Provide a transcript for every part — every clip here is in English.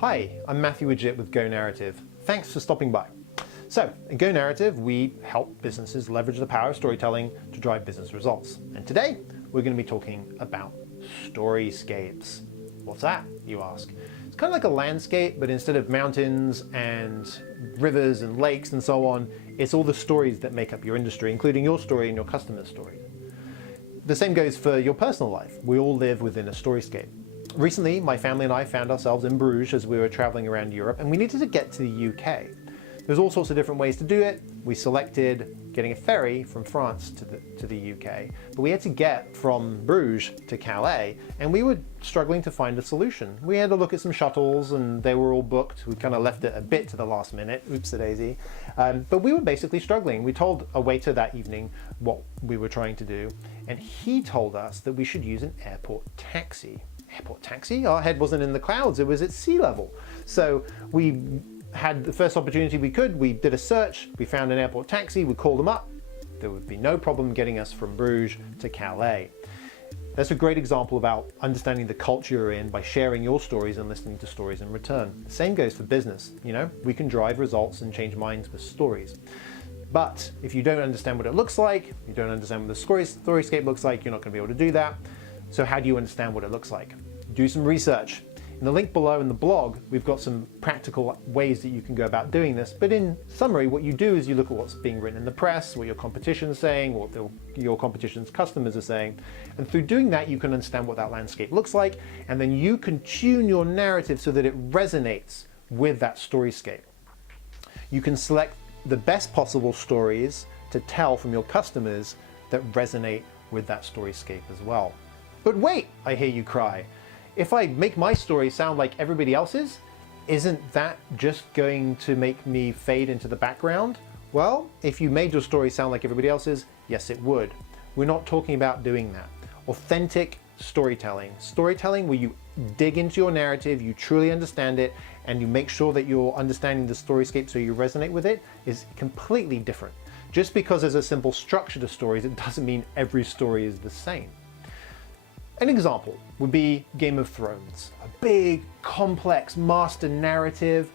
Hi, I'm Matthew Widget with Go Narrative. Thanks for stopping by. So, at Go Narrative, we help businesses leverage the power of storytelling to drive business results. And today, we're going to be talking about storyscapes. What's that, you ask? It's kind of like a landscape, but instead of mountains and rivers and lakes and so on, it's all the stories that make up your industry, including your story and your customer's story. The same goes for your personal life. We all live within a storyscape. Recently, my family and I found ourselves in Bruges as we were traveling around Europe, and we needed to get to the UK. There's all sorts of different ways to do it. We selected getting a ferry from France to the UK, but we had to get from Bruges to Calais, and we were struggling to find a solution. We had to look at some shuttles, and they were all booked. We kind of left it a bit to the last minute, oops-a-daisy. But we were basically struggling. We told a waiter that evening what we were trying to do, and he told us that we should use an airport taxi. Airport taxi? Our head wasn't in the clouds, it was at sea level. So we had the first opportunity we could, we did a search, we found an airport taxi, we called them up. There would be no problem getting us from Bruges to Calais. That's a great example about understanding the culture you're in by sharing your stories and listening to stories in return. The same goes for business. You know, we can drive results and change minds with stories. But if you don't understand what it looks like, you don't understand what the storyscape looks like, you're not going to be able to do that. So how do you understand what it looks like? Do some research. In the link below in the blog, we've got some practical ways that you can go about doing this. But in summary, what you do is you look at what's being written in the press, what your competition is saying, what your competition's customers are saying. And through doing that, you can understand what that landscape looks like. And then you can tune your narrative so that it resonates with that storyscape. You can select the best possible stories to tell from your customers that resonate with that storyscape as well. But wait, I hear you cry. If I make my story sound like everybody else's, isn't that just going to make me fade into the background? Well, if you made your story sound like everybody else's, yes it would. We're not talking about doing that. Authentic storytelling. Storytelling where you dig into your narrative, you truly understand it, and you make sure that you're understanding the storyscape so you resonate with it is completely different. Just because there's a simple structure to stories, it doesn't mean every story is the same. An example would be Game of Thrones. A big, complex master narrative,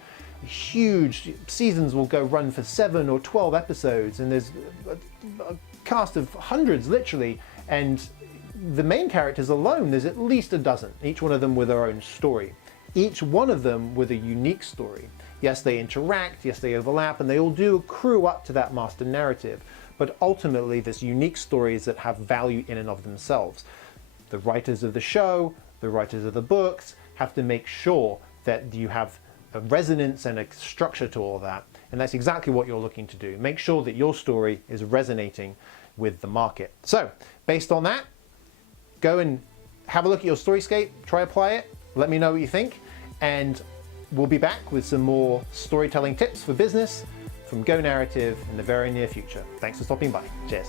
huge seasons will run for 7 or 12 episodes, and there's a cast of hundreds literally, and the main characters alone, there's at least a dozen, each one of them with their own story. Each one of them with a unique story. Yes, they interact, yes, they overlap, and they all do accrue up to that master narrative, but ultimately there's unique stories that have value in and of themselves. The writers of the show, the writers of the books have to make sure that you have a resonance and a structure to all that. And that's exactly what you're looking to do. Make sure that your story is resonating with the market. So, based on that, go and have a look at your storyscape, try apply it, let me know what you think, and we'll be back with some more storytelling tips for business from Go Narrative in the very near future. Thanks for stopping by. Cheers.